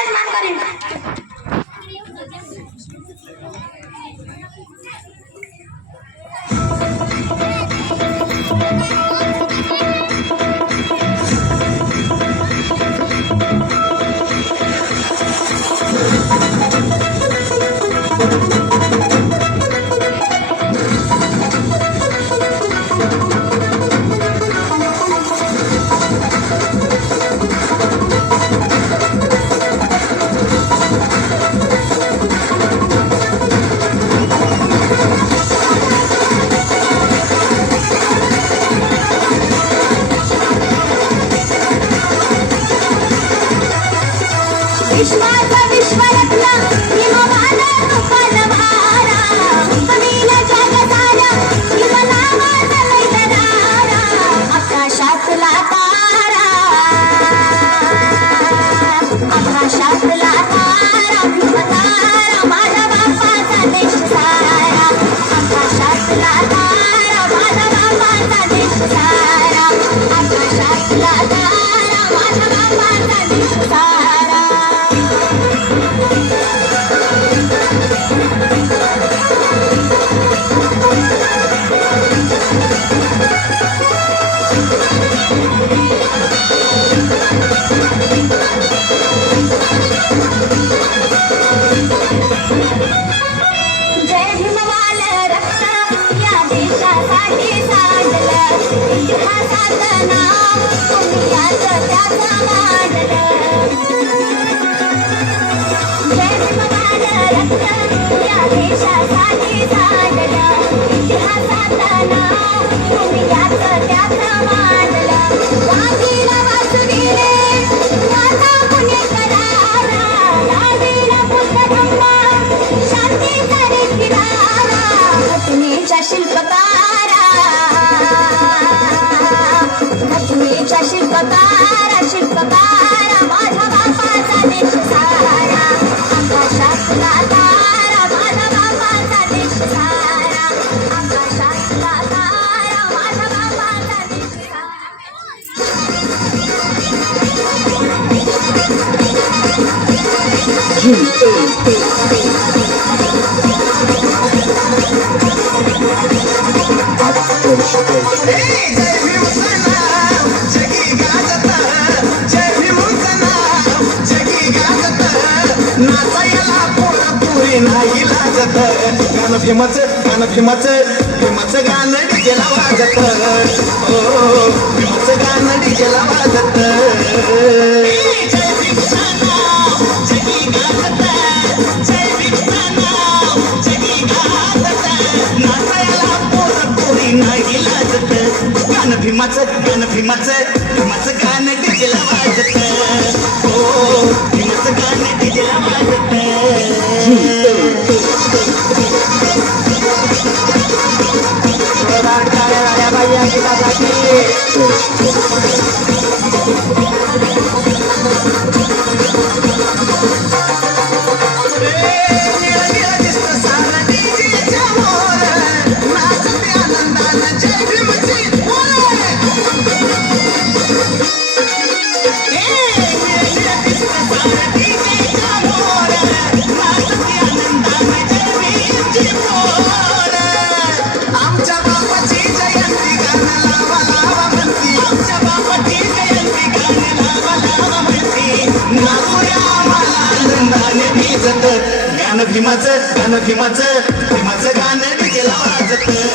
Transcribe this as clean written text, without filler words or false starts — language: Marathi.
विराजमान करेल. विश्वाचा विश्वरत्न हिमवान तुफानवारा कवीला जगताला हिमनावाचा लैदरारा आकाशातला तारा आकाशातला तारा भीमतारा माझ्या बापाचा देश सारा आकाशातला तारा माझ्या बापाचा देश सारा आकाशातला तारा माझ्या बापाचा देश सारा. जय भीमवाल रक्त या देशासाठी सांडलं इतिहासात नाव तुम्ही याचं त्याचं मांडलं. जय भीमवाल रक्त या देशासाठी सांडलं इतिहासात नाव तुम्ही याचं त्याचं मांडलं. वाघीला वासुदेवे गाथा पुणेकराला लावीला बुद्धधम्मा शांतीचा रे किनारा घटनेच्या शिल्पकारा घटनेच्या शिल्पकारा शिल्पकारा माझ्या बापाचा देश सारा आकाशातला तारा माझ्या बापाचा देश सारा आकाशातला तारा माझ्या बापाचा देश भीमाचं गाणं डीजेला वाजत हो भीमाचं गाणं डीजेला वाजत. जय भीमचं नाव जगी गाजत जय भीमचं नाव जगी गाजत नाचायला पोरं पोरी नाही लाजत. गाणं भीमाचं गाणं डीजेला वाजत हो भीमाचं गाणं डीजेला वाजत. गाणं भीमाचं गाणं डीजेला वाजत.